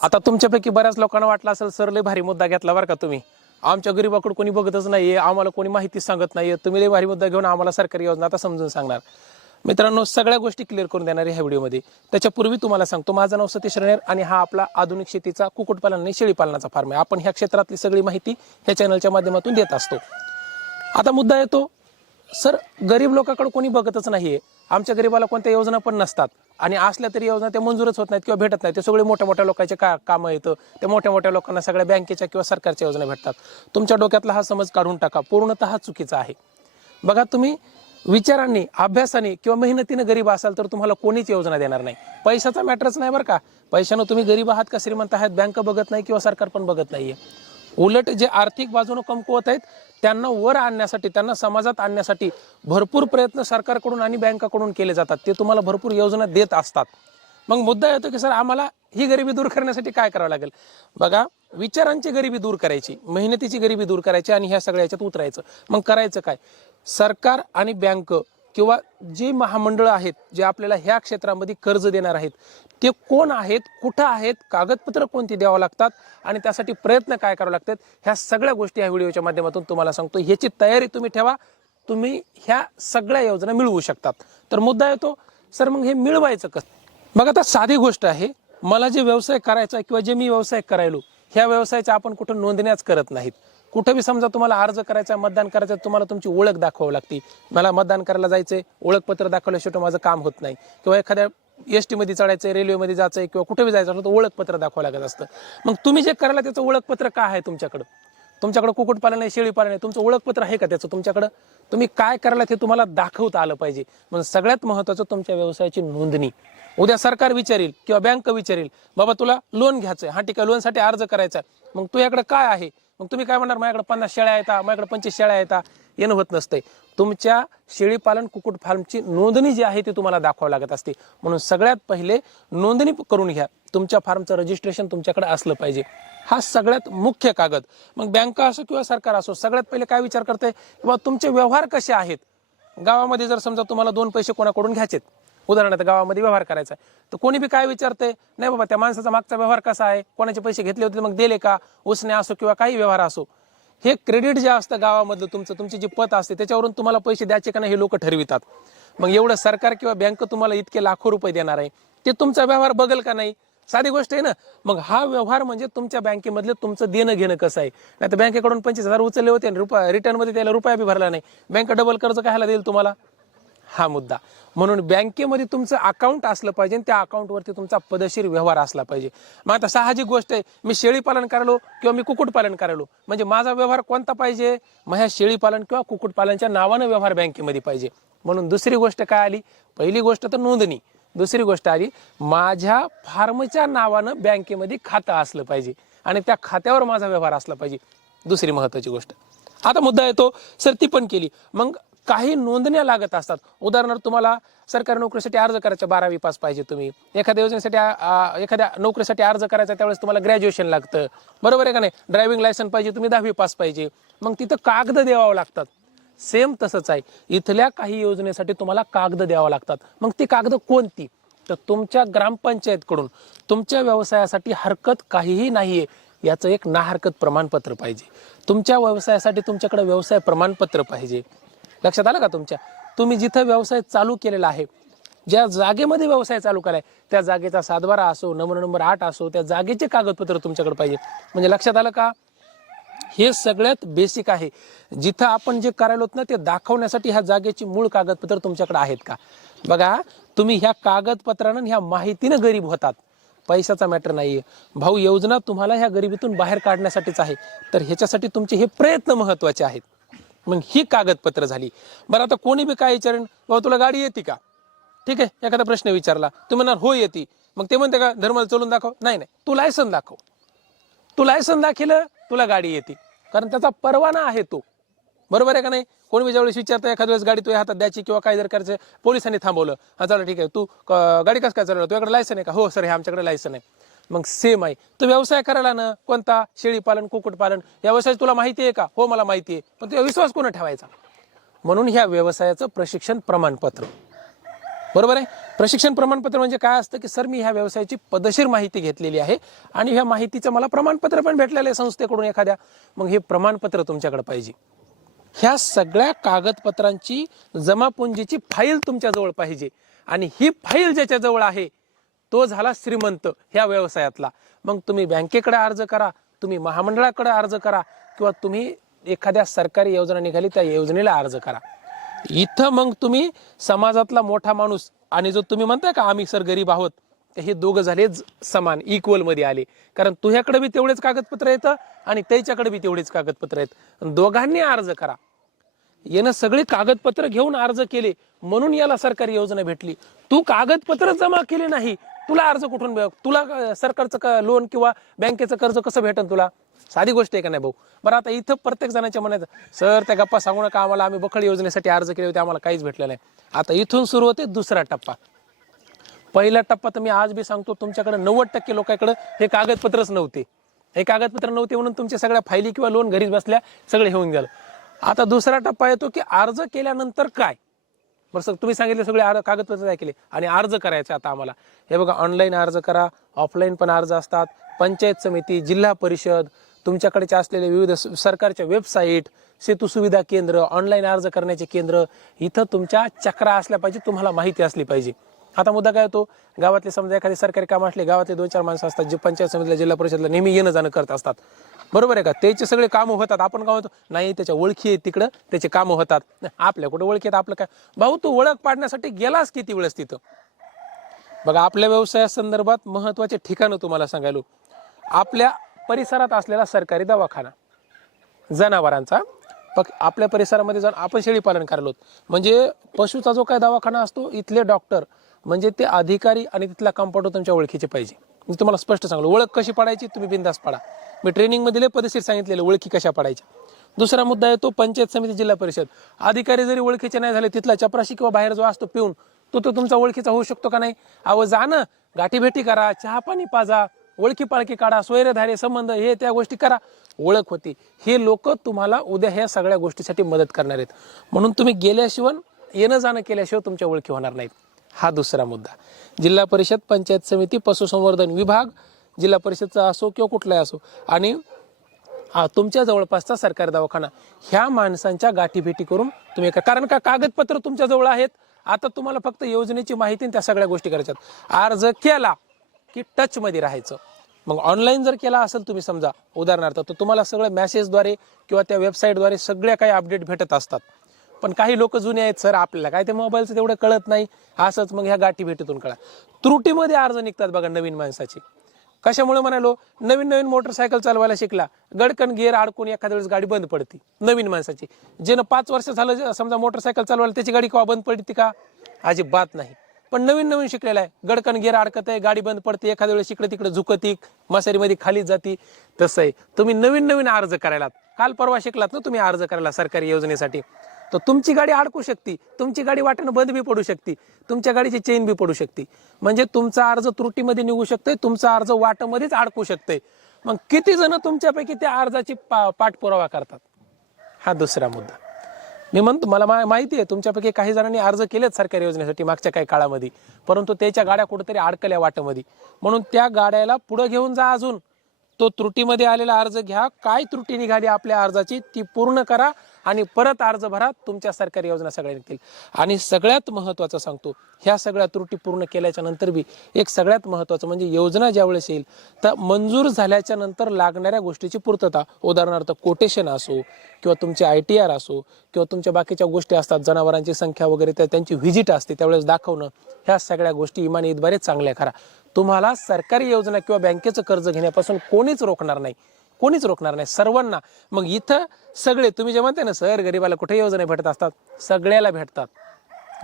आता तुमच्यापैकी बऱ्याच लोकांना वाटलं असेल सर लय भारी मुद्दा घेतला बरं का तुम्ही. आमच्या गरीबाकडे कोणी बघतच नाहीये आम्हाला कोणी माहिती सांगत नाहीये. तुम्ही लय भारी मुद्दा घेऊन आम्हाला सरकारी योजना आता समजून सांगणार. मित्रांनो सगळ्या गोष्टी क्लिअर करून देणार ह्या व्हिडिओमध्ये. त्याच्यापूर्वी तुम्हाला सांगतो माझं नाव सतीश रणेर आणि हा आपला आधुनिक शेतीचा कुक्कुटपालन आणि शेळीपालनाचा फार्म आहे. आपण ह्या क्षेत्रातली सगळी माहिती ह्या चॅनलच्या माध्यमातून देत असतो. आता मुद्दा येतो सर गरीब लोकांकडे कोणी बघतच नाहीये. आमच्या गरीबाला कोणत्या योजना पण नसतात. आणि असल्या तरी योजना ते मंजूरच होत नाहीत किंवा भेटत नाहीत. ते सगळे मोठ्या मोठ्या लोकांचे का कामं येतं त्या मोठ्या मोठ्या लोकांना सगळ्या बँकेच्या किंवा सरकारच्या योजना भेटतात. तुमच्या डोक्यातला हा समज काढून टाका. पूर्णतः चुकीचा आहे. बघा तुम्ही विचारांनी अभ्यासाने किंवा मेहनतीने गरीब असाल तर तुम्हाला कोणीच योजना देणार नाही. पैशाचा मॅटरच नाही बरं का. पैशानं तुम्ही गरीब आहात का श्रीमंत आहात बँक बघत नाही किंवा सरकार पण बघत नाहीये. उलट जे आर्थिक बाजूनं कमकुवत आहेत त्यांना वर आणण्यासाठी त्यांना समाजात आणण्यासाठी भरपूर प्रयत्न सरकारकडून आणि बँकाकडून केले जातात. ते तुम्हाला भरपूर योजना देत असतात. मग मुद्दा येतो की सर आम्हाला ही गरिबी दूर करण्यासाठी काय करावं लागेल? बघा विचारांची गरिबी दूर करायची मेहनतीची गरिबी दूर करायची आणि ह्या सगळ्या याच्यात उतरायचं. मग करायचं काय? सरकार आणि बँक किंवा जी महामंडळ आहेत जे आपल्याला ह्या क्षेत्रामध्ये कर्ज देणार आहेत ते कोण आहेत कुठं आहेत कागदपत्र कोणती द्यावं लागतात आणि त्यासाठी प्रयत्न काय करावे लागतात ह्या सगळ्या गोष्टी ह्या व्हिडिओच्या माध्यमातून तुम्हाला सांगतो. ह्याची तयारी तुम्ही ठेवा तुम्ही ह्या सगळ्या योजना मिळवू शकतात. तर मुद्दा येतो सर मग हे मिळवायचं कसं? मग आता साधी गोष्ट आहे मला जे व्यवसाय करायचा किंवा जे मी व्यवसाय करायलो ह्या व्यवसायाच्या आपण कुठं नोंदण्याच करत नाहीत. कुठं बी समजा तुम्हाला अर्ज करायचा आहे, मतदान करायचं तुम्हाला तुमची ओळख दाखवावी लागते. मला मतदान करायला जायचंय ओळखपत्र दाखवल्याशिवाय माझं काम होत नाही. किंवा एखाद्या एस टीमध्ये चढायचं रेल्वेमध्ये जायचंय किंवा कुठे बी जायचं असलं तर ओळखपत्र दाखवावं लागत असतं. मग तुम्ही जे करायला त्याचं ओळखपत्र काय आहे तुमच्याकडं? तुमच्याकडे कुक्कुटपालन आहे शेळीपालन आहे तुमचं ओळखपत्र आहे का त्याचं तुमच्याकडं? तुम्ही काय करायला ते तुम्हाला दाखवता आलं पाहिजे. म्हणून सगळ्यात महत्वाचं तुमच्या व्यवसायाची नोंदणी. उद्या सरकार विचारेल किंवा बँक विचारेल बाबा तुला लोन घ्यायचंय हा ठीक आहे लोनसाठी अर्ज करायचा आहे. मग तुझ्याकडे काय आहे? मग तुम्ही काय म्हणणार माझ्याकडे पन्नास शेळ्या आहेत माझ्याकडे पंचवीस शेळ्या आहेत येणं होत नसतंय. तुमच्या शेळीपालन कुक्कुट फार्मची नोंदणी जी आहे ती तुम्हाला दाखवावी लागत असते. म्हणून सगळ्यात पहिले नोंदणी करून घ्या. तुमच्या फार्मचं रजिस्ट्रेशन तुमच्याकडे असलं पाहिजे. हा सगळ्यात मुख्य कागद. मग बँका असो किंवा सरकार असो सगळ्यात पहिले काय विचार करते किंवा तुमचे व्यवहार कसे आहेत? गावामध्ये जर समजा तुम्हाला दोन पैसे कोणाकडून घ्यायचेत उदाहरणार्थ गावामध्ये व्यवहार करायचा आहे. तर कोणी बी काय विचारते नाही बाबा त्या माणसाचा मागचा व्यवहार कसा आहे? कोणाचे पैसे घेतले होते मग दिले का? उसने असो किंवा काही व्यवहार असो. हे क्रेडिट जे असतं गावामधलं तुमचं तुमची जी पत असते त्याच्यावरून तुम्हाला पैसे द्यायचे का नाही हे लोक ठरवितात. मग एवढं सरकार किंवा बँक तुम्हाला इतके लाखो रुपये देणार आहे. ते तुमचा व्यवहार बघल का नाही? साधी गोष्ट आहे ना. मग हा व्यवहार म्हणजे तुमच्या बँकेमधलं तुमचं देणं घेणं कसं आहे? नाही तर बँकेकडून पंचवीस हजार उचलले होते आणि रुपया रिटर्नमध्ये त्याला रुपया बी भरला नाही. बँक डबल कर्ज कायला देईल तुम्हाला? हा मुद्दा. म्हणून बँकेमध्ये तुमचं अकाउंट असलं पाहिजे आणि त्या अकाउंटवरती तुमचा पदशीर व्यवहार असला पाहिजे. मग आता साहजिक गोष्ट आहे मी शेळी पालन करायलो किंवा मी कुक्कुटपालन करायलो. म्हणजे माझा व्यवहार कोणता पाहिजे? मग ह्या शेळीपालन किंवा कुक्कुटपालनच्या नावानं व्यवहार बँकेमध्ये पाहिजे. म्हणून दुसरी गोष्ट काय आली? पहिली गोष्ट तर नोंदणी. दुसरी गोष्ट आली माझ्या फार्मच्या नावानं बँकेमध्ये खातं असलं पाहिजे आणि त्या खात्यावर माझा व्यवहार असला पाहिजे. दुसरी महत्वाची गोष्ट. आता मुद्दा येतो सर ती पण केली. मग काही नोंदण्या लागत असतात. उदाहरणार्थ तुम्हाला सरकारी नोकरीसाठी अर्ज करायचा बारावी पास पाहिजे तुम्ही. एखाद्या योजनेसाठी एखाद्या नोकरीसाठी अर्ज करायचा त्यावेळेस तुम्हाला ग्रॅज्युएशन लागतं. बरोबर आहे का नाही? ड्रायव्हिंग लायसन पाहिजे तुम्ही दहावी पास पाहिजे. मग तिथं कागद द्यावं लागतात. सेम तसंच आहे. इथल्या काही योजनेसाठी तुम्हाला कागद द्यावं लागतात. मग ती कागद कोणती? तर तुमच्या ग्रामपंचायतकडून तुमच्या व्यवसायासाठी हरकत काहीही नाहीये याचं एक ना हरकत प्रमाणपत्र पाहिजे. तुमच्या व्यवसायासाठी तुमच्याकडे व्यवसाय प्रमाणपत्र पाहिजे. लक्षात आलं का तुमच्या? तुम्ही जिथं व्यवसाय चालू केलेला आहे ज्या जागेमध्ये व्यवसाय चालू केलाय त्या जागेचा सातबारा असो नंबर नंबर आठ असो त्या जागेचे कागदपत्र तुमच्याकडे पाहिजे. म्हणजे लक्षात आलं का? हे सगळ्यात बेसिक आहे. जिथं आपण जे करायलो ना ते दाखवण्यासाठी ह्या जागेची मूळ कागदपत्र तुमच्याकडे आहेत का? बघा तुम्ही ह्या कागदपत्रानं ह्या माहितीनं गरीब होतात. पैशाचा मॅटर नाहीये. भाऊ योजना तुम्हाला ह्या गरिबीतून बाहेर काढण्यासाठीच आहे. तर ह्याच्यासाठी तुमचे हे प्रयत्न महत्त्वाचे आहेत. मग ही कागदपत्र झाली. बरं आता कोणी बी काय विचारेन बाबा तुला गाडी येते का? ठीक आहे एखादा प्रश्न विचारला. तू म्हणणार हो येते. मग ते म्हणते का धर्माला चलून दाखव. नाही नाही. तू लायसन दाखव. तू लायसन दाखिलं तुला गाडी येते. कारण त्याचा परवाना आहे तो. बरोबर आहे का नाही? कोणी बी ज्यावेळेस विचारता एखाद्या वेळेस गाडी तुझ्या हातात द्यायची किंवा काय जर करायचं पोलिसांनी थांबवलं. हा चला ठीक आहे. तू गाडी कसं काय चालवलं? तुझ्याकडे लायसन आहे का? हो सर हे आमच्याकडे लायसन आहे. मग सेम आहे. तो व्यवसाय करायला ना कोणता? शेळीपालन कुक्कुटपालन या व्यवसायाची तुला माहिती आहे का? हो मला माहिती आहे. पण तुझा विश्वास कोण ठेवायचा? म्हणून ह्या व्यवसायाचं प्रशिक्षण प्रमाणपत्र. बरोबर आहे? प्रशिक्षण प्रमाणपत्र म्हणजे काय असतं की सर मी ह्या व्यवसायाची पदशीर माहिती घेतलेली आहे आणि ह्या माहितीचं मला प्रमाणपत्र पण भेटलेलं आहे संस्थेकडून एखाद्या. मग हे प्रमाणपत्र तुमच्याकडे पाहिजे. ह्या सगळ्या कागदपत्रांची जमापुंजीची फाईल तुमच्याजवळ पाहिजे. आणि ही फाईल ज्याच्याजवळ आहे तो झाला श्रीमंत ह्या व्यवसायातला. मग तुम्ही बँकेकडे अर्ज करा तुम्ही महामंडळाकडे अर्ज करा किंवा तुम्ही एखाद्या सरकारी योजना निघाली त्या योजनेला अर्ज करा. इथं मग तुम्ही समाजातला मोठा माणूस आणि जो तुम्ही म्हणताय का आम्ही सर गरीब आहोत हे दोघं झाले समान इक्वलमध्ये आले. कारण तुझ्याकडे बी तेवढेच कागदपत्र येतं आणि त्याच्याकडे बी तेवढेच कागदपत्र आहेत दोघांनी अर्ज करा. यानं सगळे कागदपत्र घेऊन अर्ज केले म्हणून याला सरकारी योजना भेटली. तू कागदपत्र जमा केले नाही तुला अर्ज कुठून मिळव तुला सरकारचं लोन किंवा बँकेचं कर्ज कसं भेटन तुला? साधी गोष्ट आहे का नाही भाऊ? बरं आता इथं प्रत्येक जणाच्या मनात सर त्या गप्पा सांगू नका आम्हाला आम्ही बखड योजनेसाठी अर्ज केले होते आम्हाला काहीच भेटलेलं नाही. आता इथून सुरू होते दुसरा टप्पा. पहिला टप्पा तर मी आज बी सांगतो तुमच्याकडे नव्वद टक्के लोकांकडे हे कागदपत्रच नव्हते. हे कागदपत्र नव्हते म्हणून तुमच्या सगळ्या फायली किंवा लोन घरीच बसल्या सगळे होऊन गेलं. आता दुसरा टप्पा येतो की अर्ज केल्यानंतर काय? बरं सर तुम्ही सांगितले सगळे अर्ज कागदपत्र काय केले. आणि अर्ज करायचे आता आम्हाला. हे बघा ऑनलाईन अर्ज करा ऑफलाईन पण अर्ज असतात. पंचायत समिती जिल्हा परिषद तुमच्याकडेचे असलेले विविध सरकारच्या वेबसाईट सेतू सुविधा केंद्र ऑनलाईन अर्ज करण्याचे केंद्र इथं तुमच्या चक्रा असल्या पाहिजे तुम्हाला माहिती असली पाहिजे. आता मुद्दा काय होतो? गावातले समजा एखादे सरकारी काम असले गावातले दोन चार माणसं असतात जे पंचायत समितीला जिल्हा परिषदला नेहमी येणं जाणं करत असतात. बरोबर आहे का? त्याचे सगळे कामं होतात. आपण काय म्हणतो नाही त्याच्या ओळखी आहेत तिकडं त्याचे कामं होतात. आपल्या कुठं ओळखी आहेत? आपलं काय? भाऊ तू ओळख पाडण्यासाठी गेलास किती वेळेस तिथं? बघा आपल्या व्यवसायासंदर्भात महत्त्वाचे ठिकाणं तुम्हाला सांगायलो. आपल्या परिसरात असलेला सरकारी दवाखाना जनावरांचा पक आपल्या परिसरामध्ये जाऊन आपण शेळी पालन करायलो. म्हणजे पशुचा जो काय दवाखाना असतो इथले डॉक्टर म्हणजे ते अधिकारी आणि तिथला कंपाऊंडर तुमच्या ओळखीचे पाहिजे. मी तुम्हाला स्पष्ट सांगलो ओळख कशी पाडायची? तुम्ही बिंदास पाडा. मी ट्रेनिंगमध्ये लय पदशीर सांगितलेलं ओळखी कशा पडायच्या? दुसरा मुद्दा आहे तो पंचायत समिती जिल्हा परिषद. अधिकारी जरी ओळखीचे नाही झाले तिथला चपराशी किंवा बाहेर जो असतो पिऊन तो तो तुमचा ओळखीचा होऊ शकतो का नाही? अहो जाणं गाठीभेटी करा चहा पाणी पाजा ओळखी पाळखी काढा सोयरेधारे संबंध हे त्या गोष्टी करा. ओळख होती. हे लोक तुम्हाला उद्या ह्या सगळ्या गोष्टीसाठी मदत करणार आहेत. म्हणून तुम्ही गेल्याशिवाय येणं जाणं केल्याशिवाय तुमच्या ओळखी होणार नाहीत. हा दुसरा मुद्दा. जिल्हा परिषद पंचायत समिती पशुसंवर्धन विभाग जिल्हा परिषदचा असो किंवा कुठलाही असो. आणि तुमच्या जवळपासचा सरकारी दवाखाना. ह्या माणसांच्या गाठीभेटी करून तुम्ही का कारण का कागदपत्र तुमच्याजवळ आहेत? आता तुम्हाला फक्त योजनेची माहिती आणि त्या सगळ्या गोष्टी करायच्यात. अर्ज केला की टचमध्ये राहायचं. मग ऑनलाईन जर केला असेल तुम्ही समजा उदाहरणार्थ तर तुम्हाला सगळं मॅसेजद्वारे किंवा त्या वेबसाईटद्वारे सगळ्या काही अपडेट भेटत असतात. पण काही लोक जुने आहेत सर आपल्याला. काय ते मोबाईलचं तेवढं कळत नाही. असंच मग ह्या गाठी भेटीतून कळा. त्रुटीमध्ये अर्ज निघतात बघा नवीन माणसाची. कशामुळे म्हणालो? नवीन नवीन मोटरसायकल चालवायला शिकला. गडकन गिअर अडकून एखाद्या वेळेस गाडी बंद पडते नवीन माणसाची. ज्यानं पाच वर्ष झालं समजा मोटरसायकल चालवायला त्याची गाडी केव्हा बंद पडते का? अजिबात नाही. पण नवीन नवीन शिकलेला आहे. गडकन गिअर अडकत आहे गाडी बंद पडते एखाद्या वेळेस इकडे तिकडे झुकती मसारीमध्ये खाली जाती. तसं आहे. तुम्ही नवीन नवीन अर्ज करायला काल परवा शिकलात ना तुम्ही अर्ज करायला सरकारी योजनेसाठी? तर तुमची गाडी अडकू शकते. तुमची गाडी वाटेनं बंद बी पडू शकते. तुमच्या गाडीची चेन बी पडू शकते. म्हणजे तुमचा अर्ज त्रुटीमध्ये निघू शकतोय तुमचा अर्ज वाटमध्येच अडकू शकतोय. मग किती जण तुमच्यापैकी त्या अर्जाची पा पाठपुरावा करतात? हा दुसरा मुद्दा. मी म्हणतो मला मा- माहिती आहे तुमच्यापैकी काही जणांनी अर्ज केलेत सरकारी योजनेसाठी मागच्या काही काळामध्ये. परंतु त्याच्या गाड्या कुठेतरी अडकल्या वाटमध्ये म्हणून त्या गाड्याला पुढे घेऊन जा अजून. तो त्रुटीमध्ये आलेला अर्ज घ्या. काय त्रुटी निघाली आपल्या अर्जाची ती पूर्ण करा आणि परत अर्ज भरा. तुमच्या सरकारी योजना सगळ्या निघतील आणि सगळ्यात महत्वाचं सांगतो ह्या सगळ्या त्रुटी पूर्ण केल्याच्यानंतर बी एक सगळ्यात महत्वाचं म्हणजे योजना ज्यावेळेस येईल तर मंजूर झाल्याच्यानंतर लागणाऱ्या गोष्टीची पूर्तता. उदाहरणार्थ कोटेशन असो किंवा तुमचे आय टी आर असो किंवा तुमच्या बाकीच्या गोष्टी असतात जनावरांची संख्या वगैरे त्यांची व्हिजिट असते त्यावेळेस दाखवणं. ह्या सगळ्या गोष्टी इमानीद्वारे चांगल्या करा. तुम्हाला सरकारी योजना किंवा बँकेचं कर्ज घेण्यापासून कोणीच रोखणार नाही. कोणीच रोखणार नाही. सर्वांना. मग इथं सगळे तुम्ही जे म्हणते ना सर गरीबाला कुठे योजना भेटत असतात? सगळ्याला भेटतात.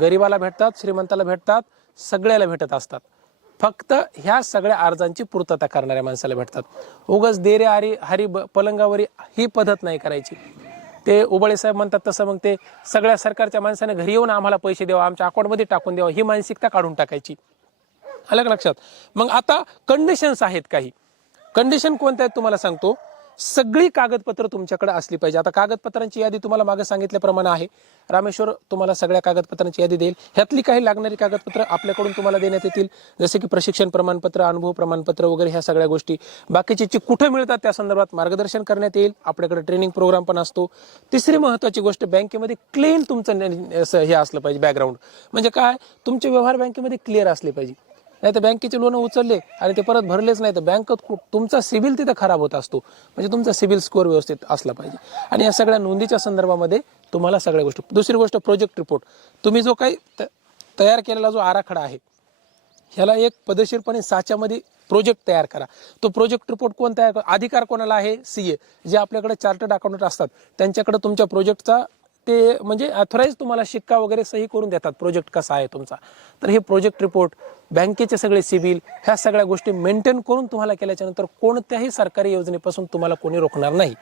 गरीबाला भेटतात श्रीमंताला भेटतात सगळ्याला भेटत असतात. फक्त ह्या सगळ्या अर्जांची पूर्तता करणाऱ्या माणसाला भेटतात. उगच देरे आरी हरी ब- पलंगावरी ही पद्धत नाही करायची. ते उबळे साहेब म्हणतात तसं मग ते सगळ्या सरकारच्या माणसाने घरी येऊन आम्हाला पैसे द्यावा आमच्या अकाउंटमध्ये टाकून द्यावा ही मानसिकता काढून टाकायची. आलं का लक्षात. मग आता कंडिशन्स आहेत काही. कंडिशन कोणत्या आहेत तुम्हाला सांगतो? सगळी कागदपत्र तुमच्याकडे असली पाहिजे. आता कागदपत्रांची यादी तुम्हाला मागे सांगितल्याप्रमाणे आहे. रामेश्वर तुम्हाला सगळ्या कागदपत्रांची यादी देईल. ह्यातली काही लागणारी कागदपत्र आपल्याकडून तुम्हाला देण्यात येतील. जसे की प्रशिक्षण प्रमाणपत्र अनुभव प्रमाणपत्र वगैरे ह्या सगळ्या गोष्टी. बाकीचे जे कुठे मिळतात त्या संदर्भात मार्गदर्शन करण्यात येईल. आपल्याकडे ट्रेनिंग प्रोग्राम पण असतो. तिसरी महत्वाची गोष्ट बँकेमध्ये क्लीन तुमचं हे असलं पाहिजे बॅकग्राऊंड म्हणजे काय? तुमचे व्यवहार बँकेमध्ये क्लिअर असले पाहिजे. नाही तर बँकेचे लोन उचलले आणि ते परत भरलेच नाही. तर बँक तुमचा सिबिल तिथे खराब होत असतो. म्हणजे तुमचा सिबिल स्कोअर व्यवस्थित असला पाहिजे. आणि या सगळ्या नोंदीच्या संदर्भामध्ये तुम्हाला सगळ्या गोष्टी दुसरी गोष्ट प्रोजेक्ट रिपोर्ट. तुम्ही जो काही त- तयार केलेला जो आराखडा आहे ह्याला एक पदशीरपणे साच्यामध्ये प्रोजेक्ट तयार करा. तो प्रोजेक्ट रिपोर्ट कोण तयार कर अधिकार कोणाला आहे? C A. जे आपल्याकडे चार्टर्ड अकाउंटंट असतात त्यांच्याकडे तुमच्या प्रोजेक्टचा ते म्हणजे अथोराईज तुम्हाला शिक्का वगैरे सही करून देतात. प्रोजेक्ट कसा आहे तुमचा? तर हे प्रोजेक्ट रिपोर्ट बँकेचे सगळे सिबिल ह्या सगळ्या गोष्टी मेंटेन करून तुम्हाला केल्याच्यानंतर कोणत्याही सरकारी योजनेपासून तुम्हाला कोणी रोखणार नाही.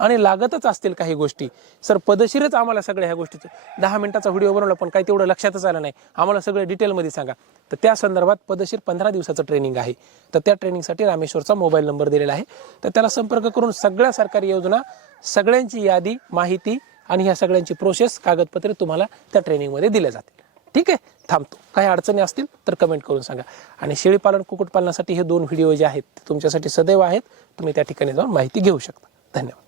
आणि लागतच असतील काही गोष्टी. सर पदशीरच आम्हाला सगळ्या ह्या गोष्टीचं. दहा मिनिटाचा व्हिडिओ बनवला पण काही तेवढं लक्षातच आलं नाही. आम्हाला सगळं डिटेलमध्ये सांगा. तर त्या संदर्भात पदशीर पंधरा दिवसाचं ट्रेनिंग आहे. तर त्या ट्रेनिंगसाठी रामेश्वरचा मोबाईल नंबर दिलेला आहे. तर त्याला संपर्क करून सगळ्या सरकारी योजना सगळ्यांची यादी माहिती आणि ह्या सगळ्यांची प्रोसेस कागदपत्रे तुम्हाला त्या ट्रेनिंगमध्ये दिल्या जातील. ठीक आहे? थांबतो. काही अडचणी असतील तर कमेंट करून सांगा. आणि शेळीपालन कुक्कुटपालनासाठी हे दोन व्हिडिओ जे आहेत ते तुमच्यासाठी सदैव आहेत. तुम्ही त्या ठिकाणी जाऊन माहिती घेऊ शकता. धन्यवाद.